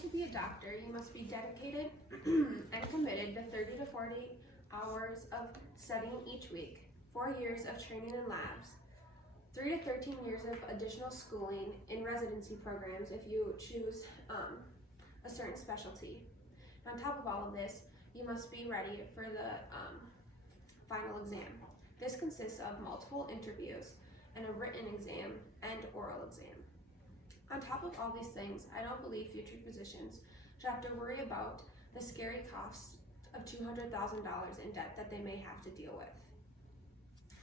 to be a doctor, you must be dedicated and committed to 30 to 40 hours of studying each week, 4 years of training in labs, 3 to 13 years of additional schooling in residency programs if you choose a certain specialty. On top of all of this, you must be ready for the final exam. This consists of multiple interviews and a written exam and oral exam. On top of all these things, I don't believe future physicians should have to worry about the scary cost of $200,000 in debt that they may have to deal with.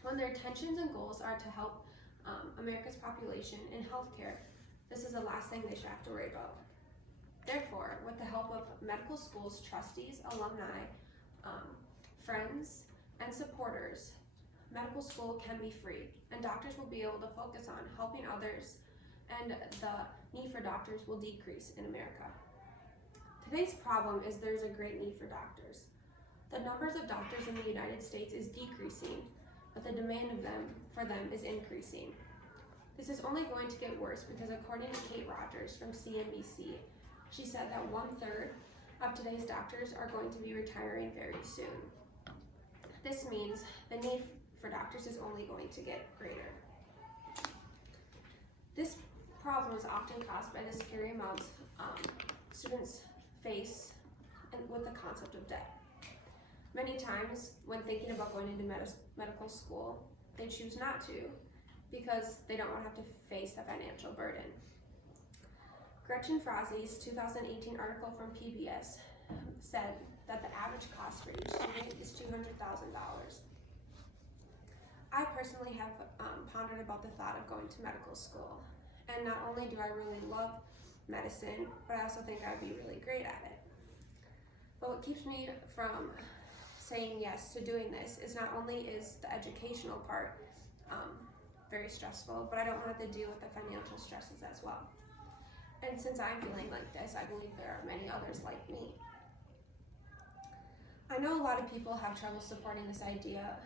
When their intentions and goals are to help America's population in healthcare, this is the last thing they should have to worry about. Therefore, with the help of medical schools, trustees, alumni, friends, and supporters, medical school can be free, and doctors will be able to focus on helping others, and the need for doctors will decrease in America. Today's problem is there's a great need for doctors. The numbers of doctors in the United States is decreasing, but the demand for them is increasing. This is only going to get worse because according to Kate Rogers from CNBC, she said that 1/3 of today's doctors are going to be retiring very soon. This means the need for doctors is only going to get greater. This problem is often caused by the scary amounts students face with the concept of debt. Many times when thinking about going into medical school, they choose not to because they don't want to have to face the financial burden. Gretchen Frazie's 2018 article from PBS said that the average cost for each student is $200,000. I personally have pondered about the thought of going to medical school, and not only do I really love medicine, but I also think I would be really great at it. But what keeps me from saying yes to doing this is not only is the educational part very stressful, but I don't want to deal with the financial stresses as well. And since I'm feeling like this, I believe there are many others like me. I know a lot of people have trouble supporting this idea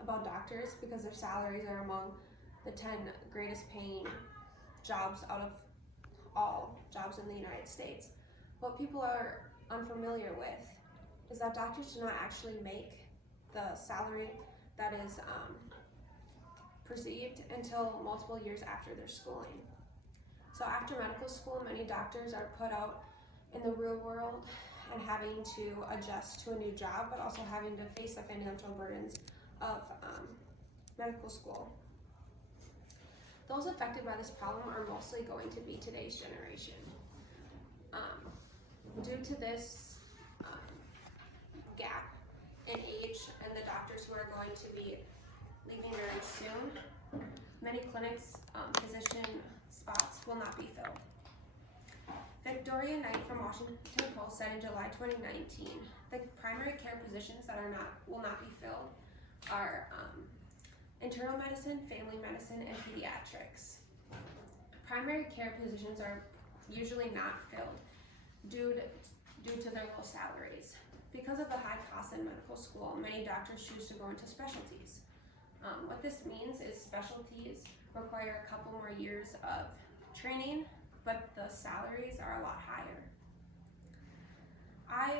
about doctors because their salaries are among the 10 greatest paying jobs out of all jobs in the United States. What people are unfamiliar with is that doctors do not actually make the salary that is perceived until multiple years after their schooling. So after medical school, many doctors are put out in the real world and having to adjust to a new job, but also having to face the financial burdens of medical school. Those affected by this problem are mostly going to be today's generation. Due to this gap in age and the doctors who are going to be leaving very soon, many clinics' physician spots will not be filled. Victoria Knight from Washington Post said in July 2019, the primary care positions that will not be filled are internal medicine, family medicine, and pediatrics. Primary care positions are usually not filled due to their low salaries. Because of the high costs in medical school, many doctors choose to go into specialties. What this means is specialties require a couple more years of training, but the salaries are a lot higher. I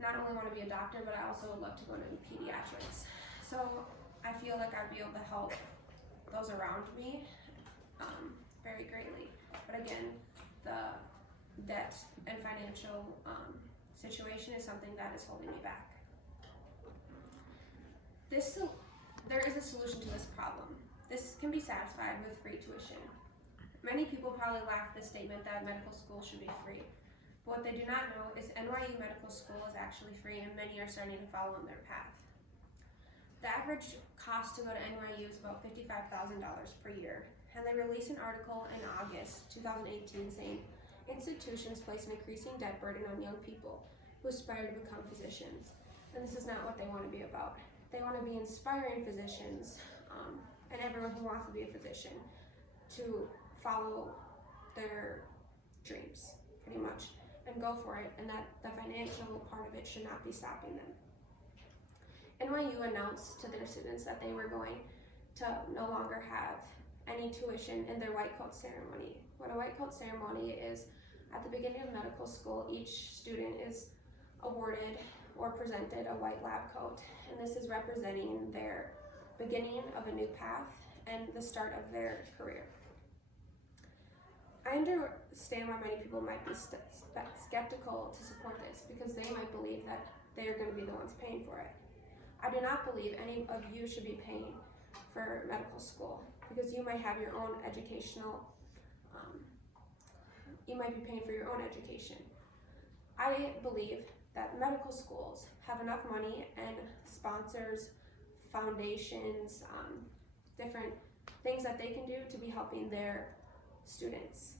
not only want to be a doctor, but I also would love to go into pediatrics. So I feel like I'd be able to help those around me very greatly. But again, the debt and financial situation is something that is holding me back. There is a solution to this problem. This can be satisfied with free tuition. Many people probably laugh at the statement that medical school should be free. But what they do not know is NYU Medical School is actually free, and many are starting to follow in their path. The average cost to go to NYU is about $55,000 per year, and they released an article in August 2018 saying institutions place an increasing debt burden on young people who aspire to become physicians. And this is not what they want to be about. They want to be inspiring physicians and everyone who wants to be a physician to follow their dreams, pretty much, and go for it, and that the financial part of it should not be stopping them. NYU announced to their students that they were going to no longer have any tuition in their white coat ceremony. What a white coat ceremony is, At the beginning of medical school, each student is awarded or presented a white lab coat, and this is representing their beginning of a new path and the start of their career. I understand why many people might be skeptical to support this because they might believe that they are going to be the ones paying for it. I do not believe any of you should be paying for medical school because you might have your own educational, you might be paying for your own education. I believe that medical schools have enough money and sponsors, foundations, different things that they can do to be helping their students.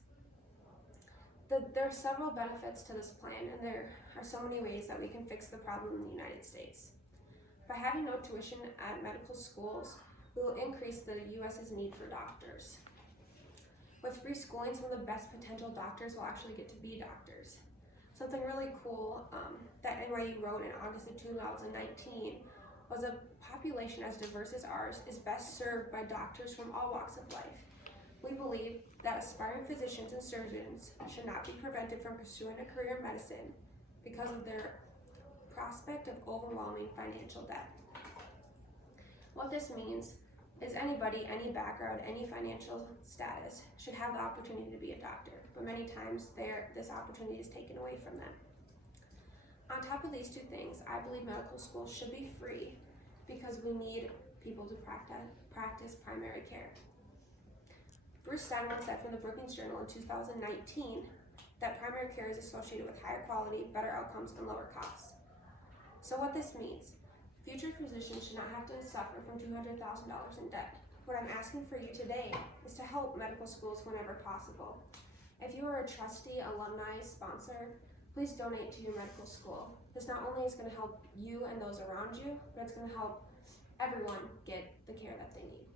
There are several benefits to this plan, and there are so many ways that we can fix the problem in the United States. By having no tuition at medical schools, we will increase the U.S.'s need for doctors. With free schooling, some of the best potential doctors will actually get to be doctors. Something really cool that NYU wrote in August of 2019 was a population as diverse as ours is best served by doctors from all walks of life. We believe that aspiring physicians and surgeons should not be prevented from pursuing a career in medicine because of their prospect of overwhelming financial debt. What this means is anybody, any background, any financial status should have the opportunity to be a doctor, but many times this opportunity is taken away from them. On top of these two things, I believe medical school should be free because we need people to practice primary care. Bruce Steinman said from the Brookings Journal in 2019 that primary care is associated with higher quality, better outcomes, and lower costs. So what this means, future physicians should not have to suffer from $200,000 in debt. What I'm asking for you today is to help medical schools whenever possible. If you are a trustee, alumni, sponsor, please donate to your medical school. This not only is going to help you and those around you, but it's going to help everyone get the care that they need.